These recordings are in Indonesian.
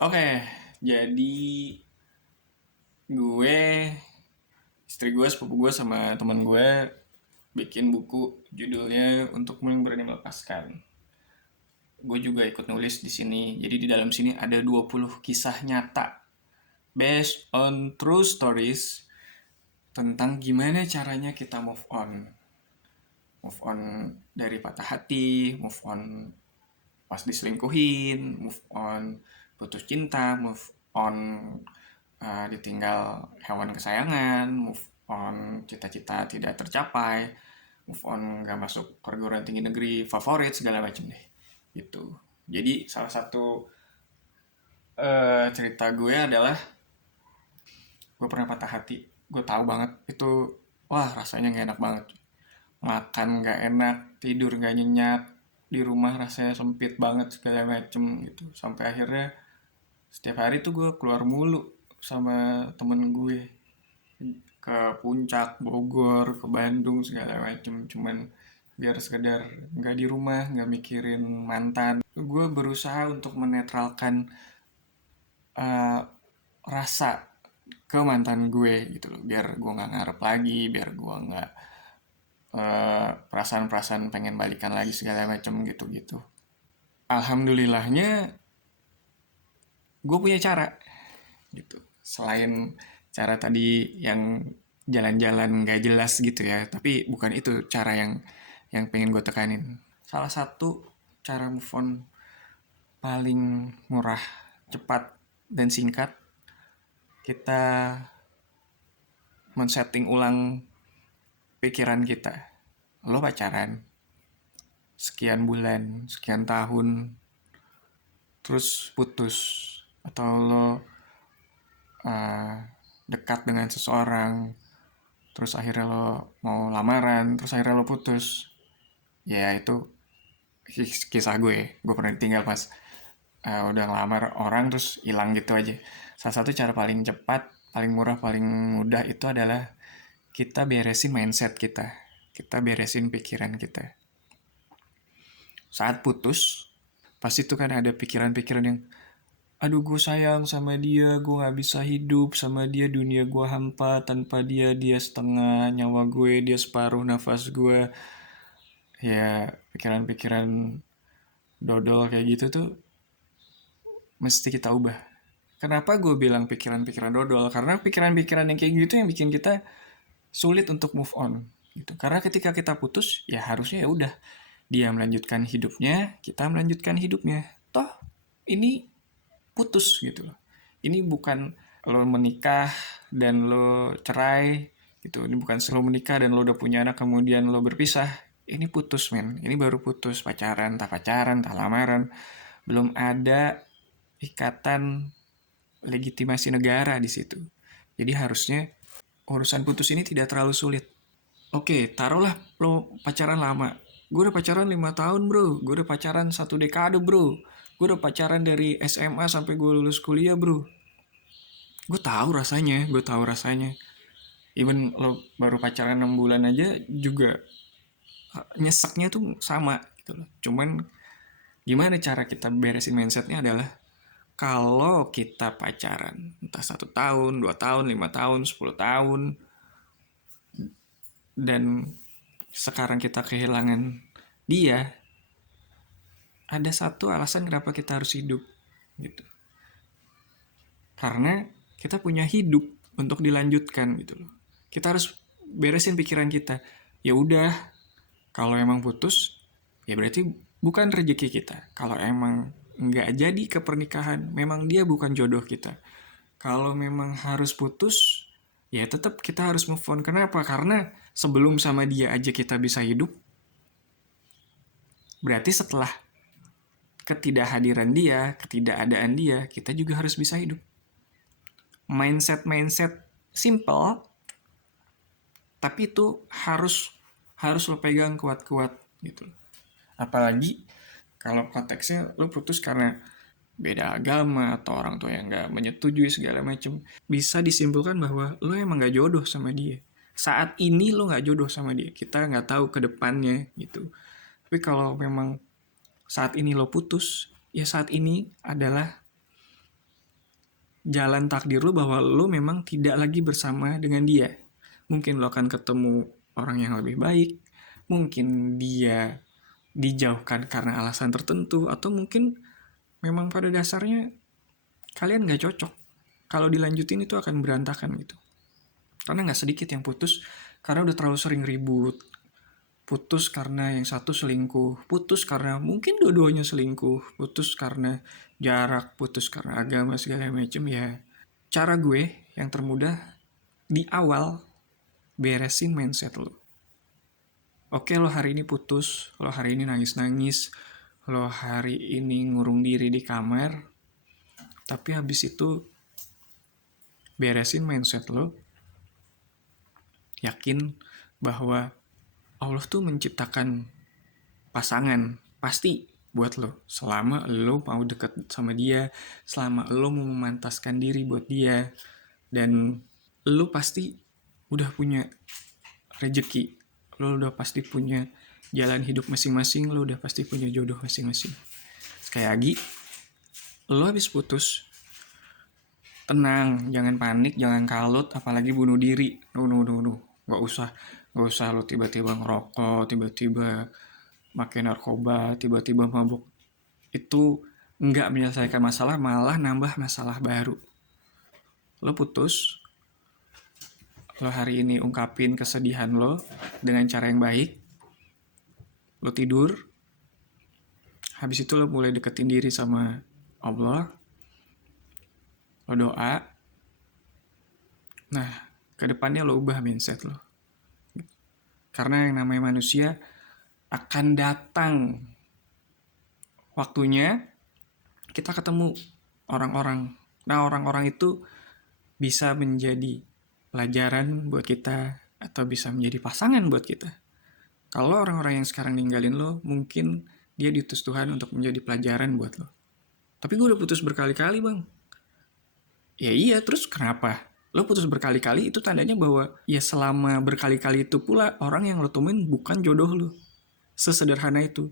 Oke, jadi gue, istri gue, sepupu gue sama teman gue bikin buku judulnya Untuk Yang Berani Melepaskan. Gue juga ikut nulis di sini. Jadi di dalam sini ada 20 kisah nyata based on true stories tentang gimana caranya kita move on. Move on dari patah hati, move on pas diselingkuhin, move on putus cinta, move on ditinggal hewan kesayangan, move on cita-cita tidak tercapai, move on gak masuk perguruan tinggi negeri favorit segala macam deh gitu. Jadi salah satu cerita gue adalah gue pernah patah hati. Gue tahu banget itu, wah rasanya nggak enak banget. Makan nggak enak, tidur nggak nyenyak, di rumah rasanya sempit banget segala macem gitu. Sampai akhirnya setiap hari tuh gue keluar mulu sama temen gue ke puncak Bogor, ke Bandung segala macem, cuman biar sekedar nggak di rumah, nggak mikirin mantan. Gue berusaha untuk menetralkan eh, rasa ke mantan gue gitu loh, biar gue nggak ngarep lagi, biar gue nggak perasaan-perasaan pengen balikan lagi segala macem gitu-gitu. Alhamdulillahnya gue punya cara gitu, selain cara tadi yang jalan-jalan nggak jelas gitu ya, tapi bukan itu cara yang pengen gue tekanin. Salah satu cara move on paling murah, cepat, dan singkat, kita men-setting ulang pikiran kita. Lo pacaran sekian bulan, sekian tahun, terus putus, atau lo uh, dekat dengan seseorang, terus akhirnya lo mau lamaran, terus akhirnya lo putus. Ya itu kisah gue pernah ditinggal pas udah ngelamar orang terus hilang gitu aja. Salah satu cara paling cepat, paling murah, paling mudah itu adalah kita beresin mindset kita beresin pikiran kita. Saat putus pasti tuh kan ada pikiran-pikiran yang, aduh gue sayang sama dia, gue gak bisa hidup sama dia, dunia gue hampa tanpa dia, dia setengah nyawa gue, dia separuh nafas gue. Ya pikiran-pikiran dodol kayak gitu tuh mesti kita ubah. Kenapa gue bilang pikiran-pikiran dodol? Karena pikiran-pikiran yang kayak gitu yang bikin kita sulit untuk move on gitu. Karena ketika kita putus ya harusnya ya udah, dia melanjutkan hidupnya, kita melanjutkan hidupnya. Toh ini putus gitu loh. Ini bukan lo menikah dan lo cerai gitu. Ini bukan lo menikah dan lo udah punya anak kemudian lo berpisah. Ini putus men. Ini baru putus, pacaran, tak lamaran. Belum ada ikatan legitimasi negara di situ. Jadi harusnya urusan putus ini tidak terlalu sulit. Oke, taruhlah lo pacaran lama. Gue udah pacaran 5 tahun bro. Gue udah pacaran 1 dekade bro. Gue udah pacaran dari SMA sampai gue lulus kuliah bro. Gue tahu rasanya. Even lo baru pacaran 6 bulan aja juga nyeseknya tuh sama gitu loh. Cuman gimana cara kita beresin mindsetnya adalah kalau kita pacaran entah 1 tahun, 2 tahun, 5 tahun, 10 tahun, dan sekarang kita kehilangan dia, ada satu alasan kenapa kita harus hidup gitu. Karena kita punya hidup untuk dilanjutkan gitu loh. Kita harus beresin pikiran kita. Ya udah, kalau emang putus, ya berarti bukan rezeki kita. Kalau emang nggak jadi ke pernikahan, memang dia bukan jodoh kita. Kalau memang harus putus, ya tetap kita harus move on. Kenapa? Karena sebelum sama dia aja kita bisa hidup, berarti setelah ketidakhadiran dia, ketidakadaan dia, kita juga harus bisa hidup. Mindset simple, tapi itu harus lo pegang kuat-kuat gitu. Apalagi kalau konteksnya lo putus karena beda agama atau orang tua yang nggak menyetujui segala macem, bisa disimpulkan bahwa lo emang nggak jodoh sama dia. Saat ini lo nggak jodoh sama dia. Kita nggak tahu ke depannya gitu. Tapi kalau memang saat ini lo putus, ya saat ini adalah jalan takdir lo bahwa lo memang tidak lagi bersama dengan dia. Mungkin lo akan ketemu orang yang lebih baik, mungkin dia dijauhkan karena alasan tertentu, atau mungkin memang pada dasarnya kalian gak cocok. Kalau dilanjutin itu akan berantakan gitu. Karena gak sedikit yang putus karena udah terlalu sering ribut, putus karena yang satu selingkuh, putus karena mungkin dua-duanya selingkuh, putus karena jarak, putus karena agama segala macam. Ya cara gue yang termudah di awal, beresin mindset lo. Oke, lo hari ini putus, lo hari ini nangis-nangis, lo hari ini ngurung diri di kamar, tapi habis itu beresin mindset lo, yakin bahwa Allah tuh menciptakan pasangan pasti buat lo, selama lo mau deket sama dia, selama lo mau memantaskan diri buat dia, dan lo pasti udah punya rezeki, lo udah pasti punya jalan hidup masing-masing, lo udah pasti punya jodoh masing-masing. Sekali lagi, lo habis putus, tenang, jangan panik, jangan kalut, apalagi bunuh diri. No. Gak usah lo tiba-tiba ngerokok, tiba-tiba makan narkoba, tiba-tiba mabuk. Itu nggak menyelesaikan masalah, malah nambah masalah baru. Lo putus, lo hari ini ungkapin kesedihan lo dengan cara yang baik. Lo tidur, habis itu lo mulai deketin diri sama Allah. Lo doa. Nah, kedepannya lo ubah mindset lo. Karena yang namanya manusia akan datang waktunya kita ketemu orang-orang. Nah, orang-orang itu bisa menjadi pelajaran buat kita atau bisa menjadi pasangan buat kita. Kalau orang-orang yang sekarang ninggalin lo, mungkin dia diutus Tuhan untuk menjadi pelajaran buat lo. Tapi gue udah putus berkali-kali, Bang. Ya iya, terus kenapa? Lo putus berkali-kali itu tandanya bahwa ya selama berkali-kali itu pula orang yang lo temuin bukan jodoh lo. Sesederhana itu.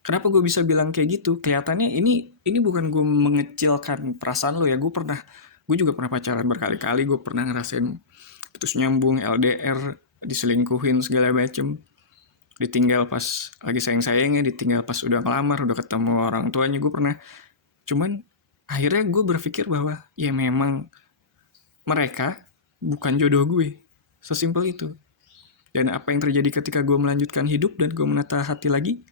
Kenapa gue bisa bilang kayak gitu? Kelihatannya ini bukan gue mengecilkan perasaan lo ya. Gue juga pernah pacaran berkali-kali. Gue pernah ngerasain putus nyambung, LDR, diselingkuhin segala macem, ditinggal pas lagi sayang-sayangnya, ditinggal pas udah ngelamar, udah ketemu orang tuanya. Gue pernah. Cuman akhirnya gue berpikir bahwa ya memang mereka bukan jodoh gue. Sesimpel itu. Dan apa yang terjadi ketika gue melanjutkan hidup dan gue menata hati lagi,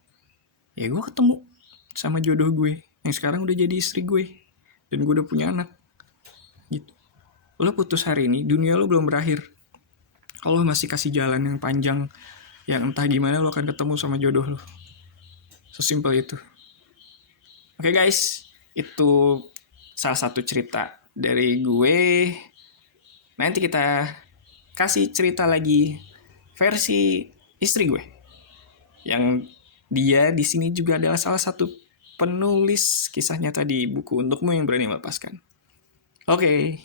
ya gue ketemu sama jodoh gue yang sekarang udah jadi istri gue dan gue udah punya anak gitu. Lo putus hari ini, dunia lo belum berakhir. Allah masih kasih jalan yang panjang, yang entah gimana lo akan ketemu sama jodoh lo. Sesimpel itu. Oke guys, itu salah satu cerita dari gue. Nanti kita kasih cerita lagi versi istri gue, yang dia di sini juga adalah salah satu penulis kisah nyata di buku Untukmu Yang Berani Melepaskan. Oke.